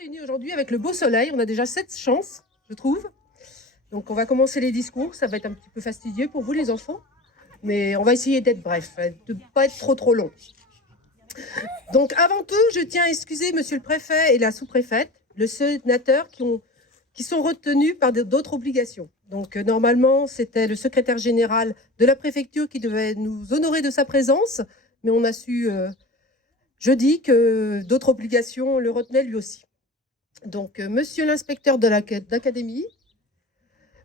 réunis aujourd'hui avec le beau soleil. On a déjà 7 chances, je trouve. Donc on va commencer les discours. Ça va être un petit peu fastidieux pour vous les enfants. Mais on va essayer d'être bref, de ne pas être trop long. Donc avant tout, je tiens à excuser monsieur le préfet et la sous-préfète, le sénateur qui sont retenus par d'autres obligations. Donc normalement, c'était le secrétaire général de la préfecture qui devait nous honorer de sa présence, mais on a su jeudi que d'autres obligations le retenaient lui aussi. Donc monsieur l'inspecteur d'académie,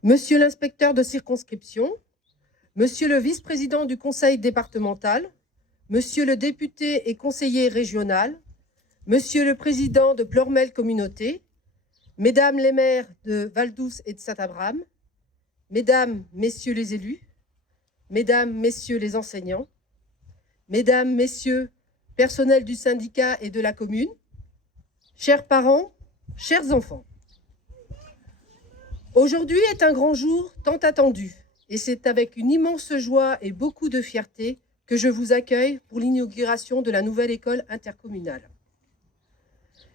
monsieur l'inspecteur de circonscription, monsieur le vice-président du conseil départemental, monsieur le député et conseiller régional, monsieur le président de Pleurmel Communauté, mesdames les maires de Val-Douce et de Saint-Abraham, mesdames, messieurs les élus, mesdames, messieurs les enseignants, mesdames, messieurs, personnels du syndicat et de la commune, chers parents, chers enfants. Aujourd'hui est un grand jour tant attendu, et c'est avec une immense joie et beaucoup de fierté que je vous accueille pour l'inauguration de la nouvelle école intercommunale.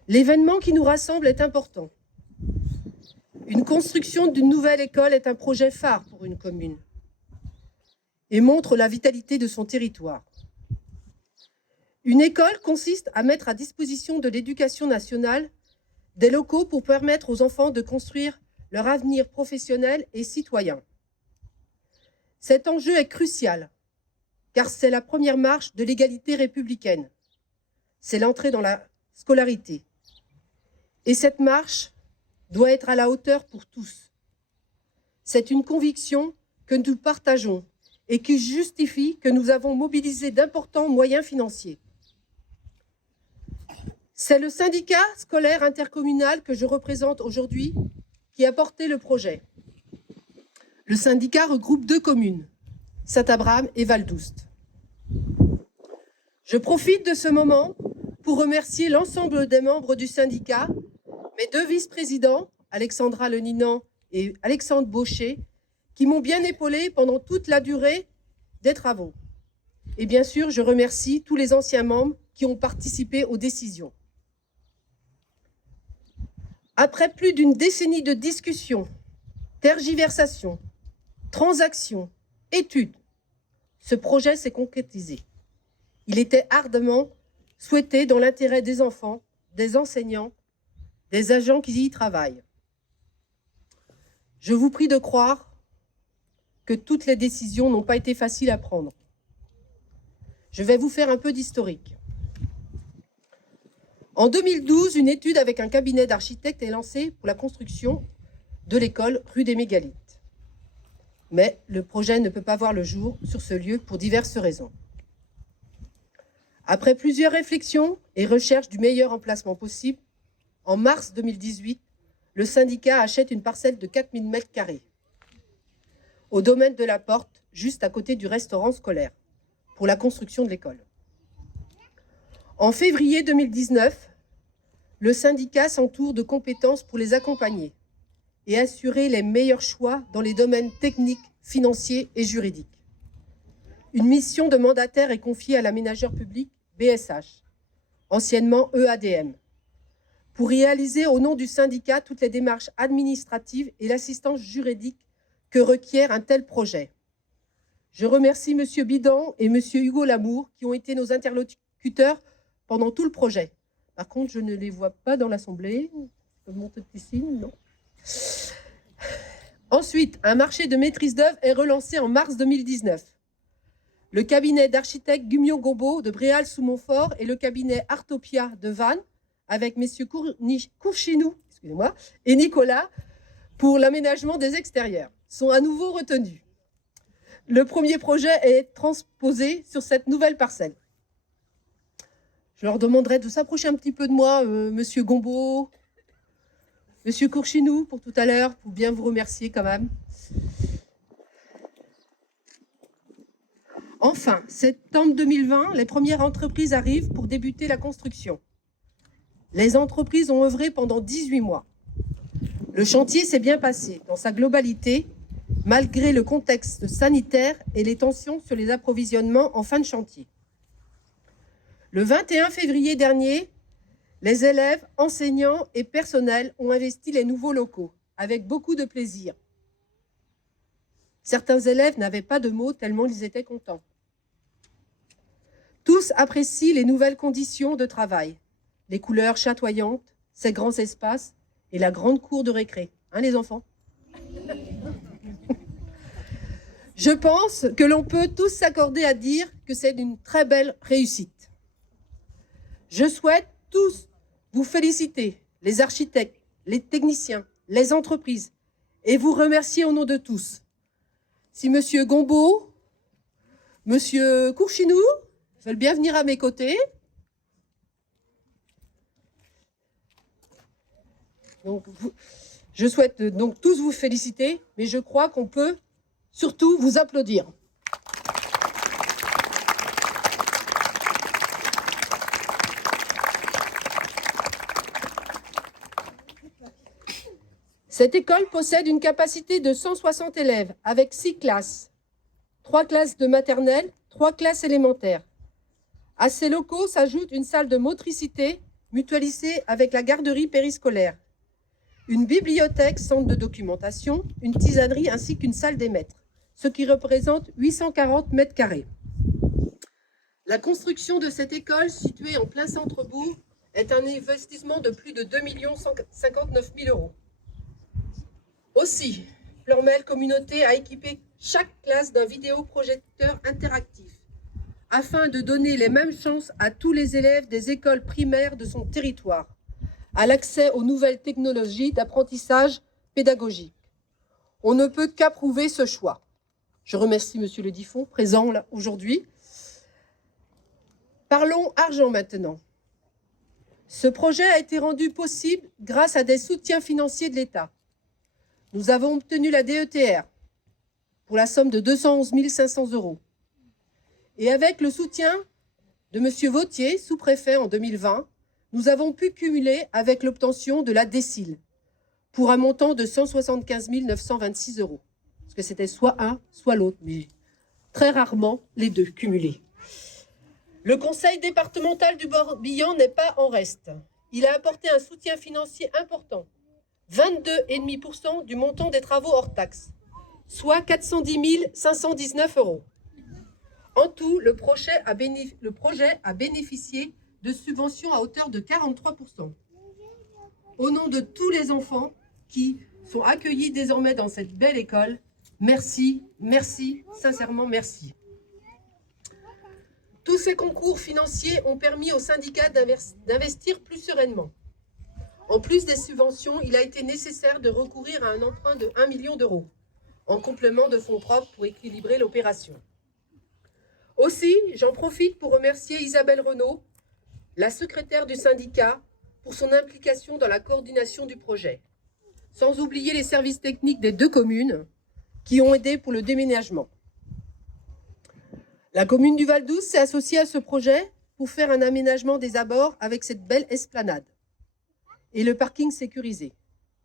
L'événement qui nous rassemble est important. Une construction d'une nouvelle école est un projet phare pour une commune et montre la vitalité de son territoire. Une école consiste à mettre à disposition de l'éducation nationale des locaux pour permettre aux enfants de construire leur avenir professionnel et citoyen. Cet enjeu est crucial, car c'est la première marche de l'égalité républicaine. C'est l'entrée dans la scolarité. Et cette marche doit être à la hauteur pour tous. C'est une conviction que nous partageons et qui justifie que nous avons mobilisé d'importants moyens financiers. C'est le syndicat scolaire intercommunal que je représente aujourd'hui qui a porté le projet. Le syndicat regroupe 2 communes, Saint-Abraham et Val-Douce. Je profite de ce moment pour remercier l'ensemble des membres du syndicat, mes 2 vice-présidents, Alexandra Leninan et Alexandre Baucher, qui m'ont bien épaulé pendant toute la durée des travaux. Et bien sûr, je remercie tous les anciens membres qui ont participé aux décisions. Après plus d'une décennie de discussions, tergiversations, transactions, études, ce projet s'est concrétisé. Il était ardemment souhaité dans l'intérêt des enfants, des enseignants, des agents qui y travaillent. Je vous prie de croire que toutes les décisions n'ont pas été faciles à prendre. Je vais vous faire un peu d'historique. En 2012, une étude avec un cabinet d'architectes est lancée pour la construction de l'école rue des Mégalithes. Mais le projet ne peut pas voir le jour sur ce lieu pour diverses raisons. Après plusieurs réflexions et recherches du meilleur emplacement possible, en mars 2018, le syndicat achète une parcelle de 4000 m² au domaine de la Porte, juste à côté du restaurant scolaire, pour la construction de l'école. En février 2019, le syndicat s'entoure de compétences pour les accompagner et assurer les meilleurs choix dans les domaines techniques, financiers et juridiques. Une mission de mandataire est confiée à l'aménageur public BSH, anciennement EADM, pour réaliser au nom du syndicat toutes les démarches administratives et l'assistance juridique que requiert un tel projet. Je remercie M. Bidan et M. Hugo Lamour qui ont été nos interlocuteurs pendant tout le projet. Par contre, je ne les vois pas dans l'Assemblée. Ils peuvent monter ici, non. Ensuite, un marché de maîtrise d'œuvre est relancé en mars 2019. Le cabinet d'architectes Gumion-Gombeau de Bréal-sous-Montfort et le cabinet Artopia de Vannes, avec messieurs Courchinou et Nicolas, pour l'aménagement des extérieurs, sont à nouveau retenus. Le premier projet est transposé sur cette nouvelle parcelle. Je leur demanderai de s'approcher un petit peu de moi, monsieur Gombeau, monsieur Courchinou, pour tout à l'heure, pour bien vous remercier quand même. Enfin, septembre 2020, les premières entreprises arrivent pour débuter la construction. Les entreprises ont œuvré pendant 18 mois. Le chantier s'est bien passé dans sa globalité, malgré le contexte sanitaire et les tensions sur les approvisionnements en fin de chantier. Le 21 février dernier, Les élèves, enseignants et personnels ont investi les nouveaux locaux avec beaucoup de plaisir. Certains élèves n'avaient pas de mots tellement ils étaient contents. Tous apprécient les nouvelles conditions de travail, les couleurs chatoyantes, ces grands espaces et la grande cour de récré. Hein, les enfants? Je pense que l'on peut tous s'accorder à dire que c'est une très belle réussite. Je souhaite tous vous féliciter, les architectes, les techniciens, les entreprises, et vous remercier au nom de tous. Si M. Gombeau, M. Courchinou veulent bien venir à mes côtés. Donc, je souhaite donc tous vous féliciter, mais je crois qu'on peut surtout vous applaudir. Cette école possède une capacité de 160 élèves avec 6 classes, 3 classes de maternelle, 3 classes élémentaires. À ces locaux s'ajoute une salle de motricité mutualisée avec la garderie périscolaire, une bibliothèque, centre de documentation, une tisanerie ainsi qu'une salle des maîtres, ce qui représente 840 mètres carrés. La construction de cette école, située en plein centre-bourg, est un investissement de plus de 2 159 000 €. Aussi, Plormel Communauté a équipé chaque classe d'un vidéoprojecteur interactif afin de donner les mêmes chances à tous les élèves des écoles primaires de son territoire à l'accès aux nouvelles technologies d'apprentissage pédagogique. On ne peut qu'approuver ce choix. Je remercie Monsieur le Diffon, présent là aujourd'hui. Parlons argent maintenant. Ce projet a été rendu possible grâce à des soutiens financiers de l'État. Nous avons obtenu la DETR pour la somme de 211 500 €. Et avec le soutien de M. Vautier, sous-préfet en 2020, nous avons pu cumuler avec l'obtention de la DECIL pour un montant de 175 926 €. Parce que c'était soit un, soit l'autre, mais très rarement les deux cumulés. Le conseil départemental du Morbihan n'est pas en reste. Il a apporté un soutien financier important, 22,5% du montant des travaux hors taxes, soit 410 519 €. En tout, le projet a bénéficié de subventions à hauteur de 43%. Au nom de tous les enfants qui sont accueillis désormais dans cette belle école, merci, merci, sincèrement merci. Tous ces concours financiers ont permis au syndicat d'investir plus sereinement. En plus des subventions, il a été nécessaire de recourir à un emprunt de 1 million €, en complément de fonds propres pour équilibrer l'opération. Aussi, j'en profite pour remercier Isabelle Renaud, la secrétaire du syndicat, pour son implication dans la coordination du projet, sans oublier les services techniques des 2 communes qui ont aidé pour le déménagement. La commune du Val-d'Oust s'est associée à ce projet pour faire un aménagement des abords avec cette belle esplanade et le parking sécurisé.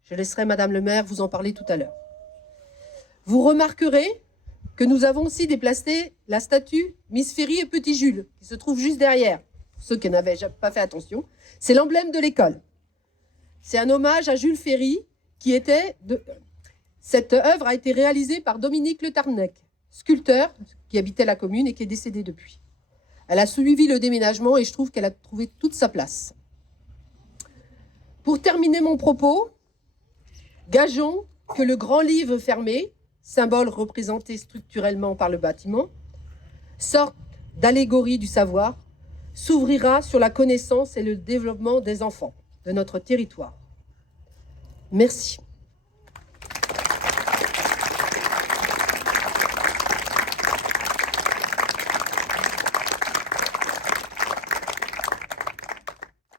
Je laisserai Madame le maire vous en parler tout à l'heure. Vous remarquerez que nous avons aussi déplacé la statue Miss Ferry et Petit Jules, qui se trouve juste derrière. Pour ceux qui n'avaient pas fait attention, c'est l'emblème de l'école. C'est un hommage à Jules Ferry, Cette œuvre a été réalisée par Dominique Le Tarnec, sculpteur qui habitait la commune et qui est décédé depuis. Elle a suivi le déménagement et je trouve qu'elle a trouvé toute sa place. Pour terminer mon propos, gageons que le grand livre fermé, symbole représenté structurellement par le bâtiment, sorte d'allégorie du savoir, s'ouvrira sur la connaissance et le développement des enfants de notre territoire. Merci.